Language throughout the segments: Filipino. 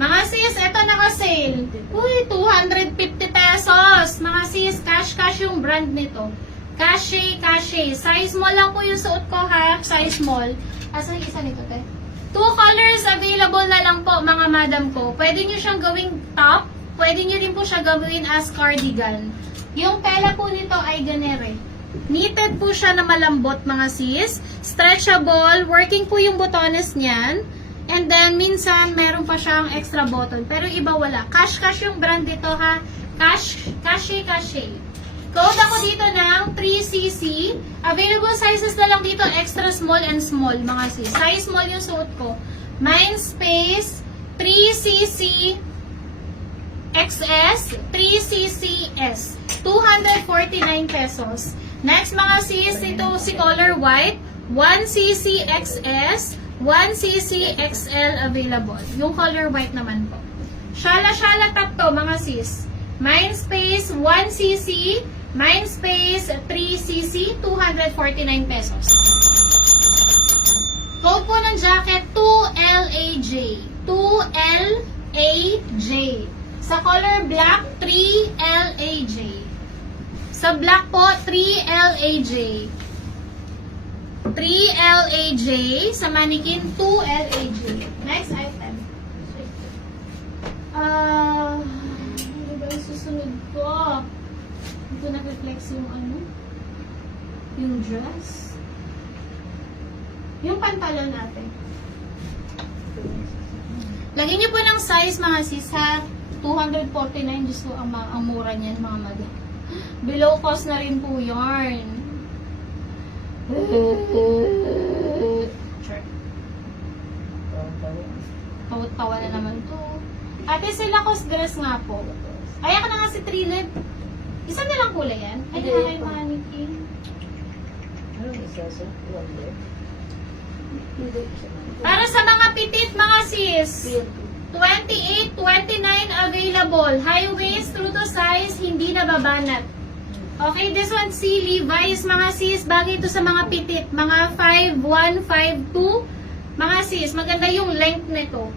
Mga sis, eto naka-sale. Uy, 250 pesos. Mga sis, cash yung brand nito. Cache. Size small lang po yung suot ko ha. Size small. Asan yung isa nito, te? 2 colors available na lang po, mga madam ko. Pwede nyo siyang gawing top. Pwede nyo rin po siya gawin as cardigan. Yung tela po nito ay ganere. Knitted po siya na malambot, mga sis. Stretchable. Working po yung botones niyan. And then, minsan, meron pa siyang extra button. Pero iba wala. Cash yung brand dito, ha. Cache. Code ako dito ng 3cc. Available sizes na lang dito, extra small and small, mga sis. Size small yung suot ko. Mindspace, 3cc XS, 3cc S. 249 pesos. Next, mga sis, ito si color white. 1cc XS, 1cc XL available. Yung color white naman po. Shala top to, mga sis. Mindspace 1cc, Mindspace 3cc, 249 pesos. Code po ng jacket 2LAJ. 2LAJ. Sa color black, 3LAJ. Sa black po, 3LAJ. 3LAJ. Sa mannequin, 2LAJ. Next item. Ano ba yung susunod ko? Ito nag-reflex yung ano? Yung dress. Yung pantalon natin. Lagyan niyo po ng size, mga sis, ha? 249. Diyos ko, ang mura niyan, mga madam. Below cost na rin po yarn. Sure. Tawa na naman to. Ate, sila Lacoste dress nga po. Ay, ako na nga si Trilib. Isa na lang kulay yan? Ay, di na kayo mannequin. Para sa mga pitit, mga sis. 28, 29 available. High waist, true to size, hindi nababanat. Okay, this one, si Levi's, mga sis. Bagay ito sa mga pitit. Mga 5'1", 5'2". Mga sis, maganda yung length nito.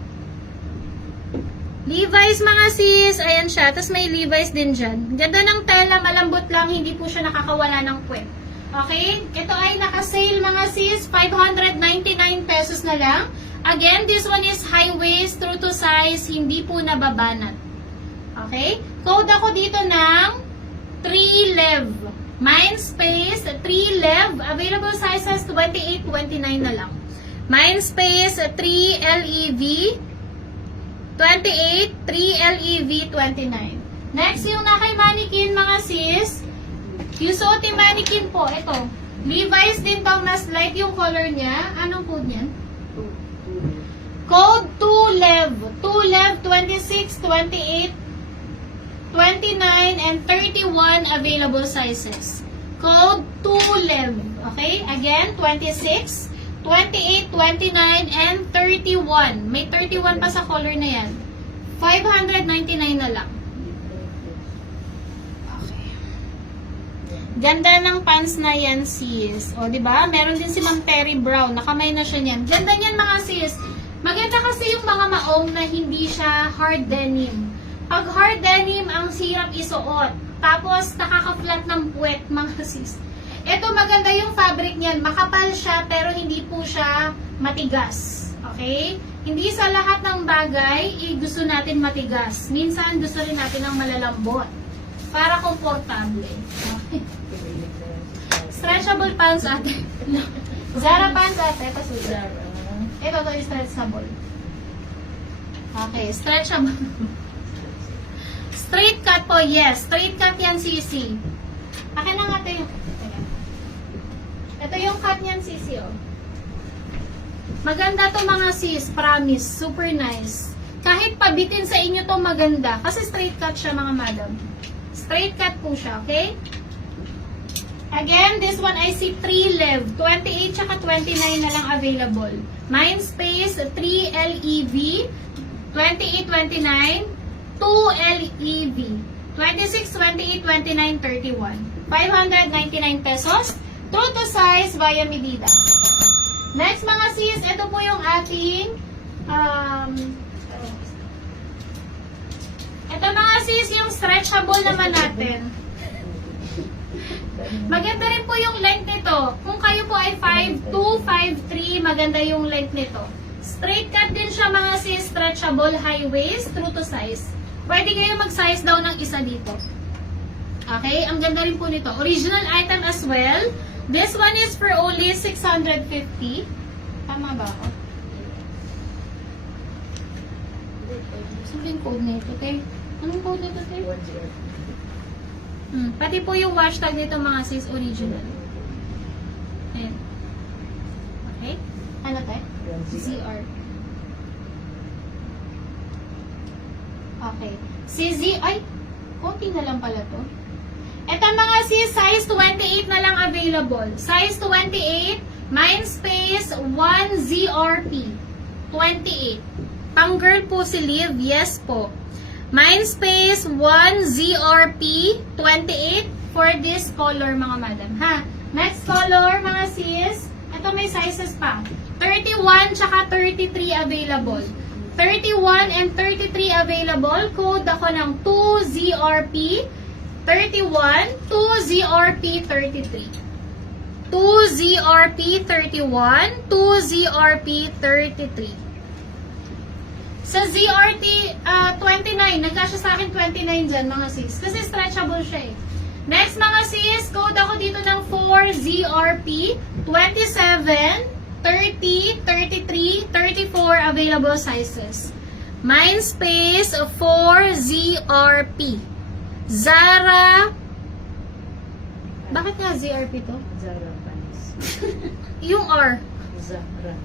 Levi's, mga sis. Ayan siya. Tapos may Levi's din dyan. Ganda ng tela, malambot lang. Hindi po siya nakakawala ng puwet. Okay? Ito ay naka-sale, mga sis. 599 pesos na lang. Again, this one is high waist, true to size. Hindi po nababanat. Okay? Code ako dito ng 3LEV. Mindspace, 3LEV. Available sizes, 28, 29 na lang. Mindspace, 3LEV. 28, 3LEV, 29. Next, yung nakay mannequin, mga sis. Yung suoting mannequin po, ito. Levi's din to, mas light yung color niya. Anong code niyan? Code 2LEV. 2LEV, 26, 28, 29, and 31 available sizes. Code 2LEV. Okay? Again, 26, 28, 29, and 31. May 31 pa sa color na yan. 599 na lang. Okay. Ganda ng pants na yan, sis. O, diba? Meron din si Ma'am Terry Brown. Nakamay na siya niyan. Ganda niyan, mga sis. Maganda kasi yung mga maong na hindi siya hard denim. Pag hard denim, ang sirap isuot. Tapos, nakaka-flat ng puwet, mga sis. Ito, maganda yung fabric niyan. Makapal siya, pero hindi po siya matigas. Okay? Hindi sa lahat ng bagay, gusto natin matigas. Minsan, gusto rin natin ng malalambot. Para komportable. Okay? Stretchable pants, ate. Zara pants, ate. Ito is stretchable. Okay, stretchable. Straight cut po, yes. Straight cut yan, sisi. Akin na nga ito yung... Ito yung cut niyan, sisi, oh. Maganda to, mga sis. Promise. Super nice. Kahit pabitin sa inyo to, maganda. Kasi straight cut siya, mga madam. Straight cut po siya, okay? Again, this one I see 3LEV. 28 tsaka 29 na lang available. Mindspace, 3LEV. 28, 29. 2LEV. 26, 28, 29, 31. 599 pesos. True to size via Medida. Next mga sis, ito po yung ating ito mga sis, yung stretchable naman natin. Maganda rin po yung length nito. Kung kayo po ay 5'2", 5'3", maganda yung length nito. Straight cut din siya mga sis, stretchable, high waist, true to size. Pwede kayo mag-size daw ng isa dito. Okay, ang ganda rin po nito. Original item as well. This one is for only 650. Tama ba ako? Saan yung code nito, te? Anong code nito, te? Pati po yung hashtag nito mga sis, original. Ayan. Okay? Ano, te? CR. Okay. CZ, ay, konti na lang pala to. Ito mga sis, size 28 na lang available. Size 28, Mindspace 1ZRP. 28. Pang girl po si Liv, yes po. Mindspace 1ZRP 28 for this color mga madam. Ha? Next color mga sis, ito may sizes pa. 31 tsaka 33 available. 31 and 33 available. Code ako ng 2ZRP 31, 2ZRP 33. 2ZRP 31, 2ZRP 33. Sa ZRT 29, nagkasya sa akin 29 dyan mga sis. Kasi stretchable siya eh. Next mga sis, code ako dito ng 4ZRP 27, 30, 33, 34 available sizes. Mindspace 4ZRP. Zara. Bakit nga ZRP to? Zara pants. Yung R. Zara.